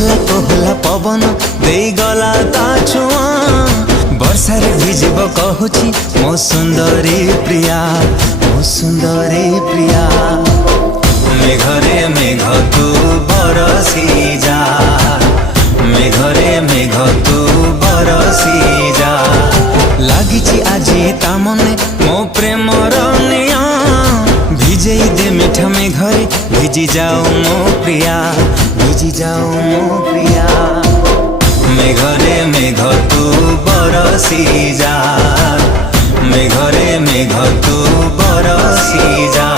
कोहला कोहला पवन दे गला ता छुआ वर्षार भिजिब कहूची मो सुंदरी प्रिया, मो सुंदरी प्रिया। मेघरे मेघ तू बरसी जा, मेघरे मेघ तू बरसी जा। लागिची आजी ता मने मो प्रेमर निया भिजेई दे मीठा मेघरे भिजी जाओ मो प्रिया, भिजी जाओ मो प्रिया। मेघरे मेघ तू बरसी जा, मेघरे मेघ तू बरसी जा।